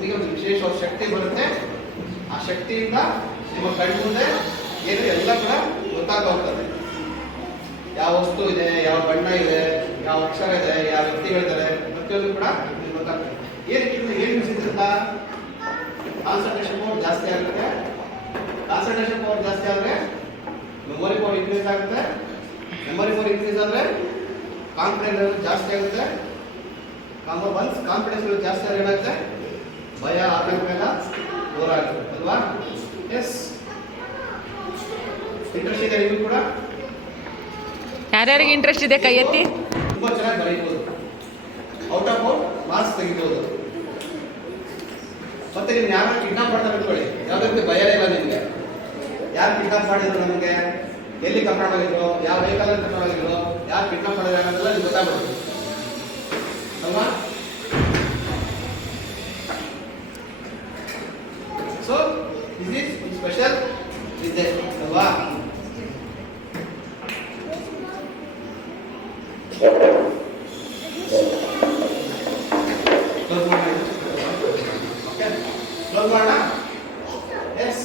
ನಿಮಗೆ ಒಂದು ವಿಶೇಷವಾದ ಶಕ್ತಿ ಬರುತ್ತೆ. ಆ ಶಕ್ತಿಯಿಂದ ನಿಮ್ಮ ಕಣ್ಣು ಮುಂದೆ ಏನು ಎಲ್ಲ ಕೂಡ ಗೊತ್ತಾಗ್ತಾ ಹೋಗ್ತದೆ. ಯಾವ ವಸ್ತು ಇದೆ, ಯಾವ ಬಣ್ಣ ಇದೆ, ಯಾವ ಅಕ್ಷರ ಇದೆ, ಯಾವ ವ್ಯಕ್ತಿಗಳಿದ್ದಾರೆ, ಪ್ರತಿಯೊಂದು ಕೂಡ ನಿಮ್ಗೆ ಗೊತ್ತಾಗ್ತದೆ. ಏನು ಸಿಗುತ್ತಾ? ಕಾನ್ಸಂಟ್ರೇಷನ್ ಪವರ್ ಜಾಸ್ತಿ ಆಗುತ್ತೆ. ಕಾನ್ಸಂಟ್ರೇಷನ್ ಪವರ್ ಜಾಸ್ತಿ ಆದರೆ ಮೆಮೊರಿ ಪವರ್ ಇನ್ಕ್ರೀಸ್ ಆಗುತ್ತೆ. ಮೆಮೊರಿ ಪವರ್ ಇನ್ಕ್ರೀಸ್ ಆದರೆ ಕಾನ್ಫಿಡೆನ್ಸ್ ಲೆವೆಲ್ ಜಾಸ್ತಿ ಆಗುತ್ತೆ. ಒನ್ಸ್ ಕಾನ್ಫಿಡೆನ್ಸ್ ಲೆವೆಲ್ ಜಾಸ್ತಿ ಆದರೆ ಏನಾಗುತ್ತೆ? ಭಯ, ಆತಂಕ ಎಲ್ಲ ದೂರ ಆಗುತ್ತೆ ಅಲ್ವಾ? ಎಸ್, ಇಂಟ್ರೆಸ್ಟ್ ಇದೆ ನಿಮಗೂ ಕೂಡ? ಯಾರ್ಯಾರಿಗೆ ಇಂಟ್ರೆಸ್ಟ್ ಇದೆ ಕೈ ಎತ್ತಿ. ತುಂಬ ಚೆನ್ನಾಗಿ ಬರೀಬೋದು, ಔಟ್ ಆಫ್ ಮಾರ್ಕ್ಸ್ ತೆಗಿಬೋದು. ಮತ್ತೆ ನೀವು ಯಾರು ಕಿಡ್ನಾಪ್ ಮಾಡ್ತಾರೆ ಅನ್ಕೊಳ್ಳಿ, ಯಾವುದಕ್ಕೆ ಭಯ ಇಲ್ಲ ನಿಮಗೆ. ಯಾರು ಕಿಡ್ನಾಪ್ ಮಾಡಿದ್ರು, ನಮಗೆ ಎಲ್ಲಿ ಕರ್ಕೊಂಡು ಹೋಗಿದ್ರು, ಯಾವ ವೆಹಿಕಲ್ ಕರ್ಕೊಂಡು ಹೋಗಿದ್ರು, ಯಾರು ಕಿಡ್ನಾಪ್ ಮಾಡಿದ್ರು ಅನ್ನೋದೆಲ್ಲ ನಿಮ್ಗೆ ಗೊತ್ತಾಗ್ಬಿಡುತ್ತೆ ಅಲ್ವಾ? ಸೊ ದಿಸ್ ಇಸ್ ಸ್ಪೆಷಲ್ ವಿದ್ಯೆ ಅಲ್ವಾ? ಕ್ಲೋಸ್ ಮಾಡೋಣ. ಎಸ್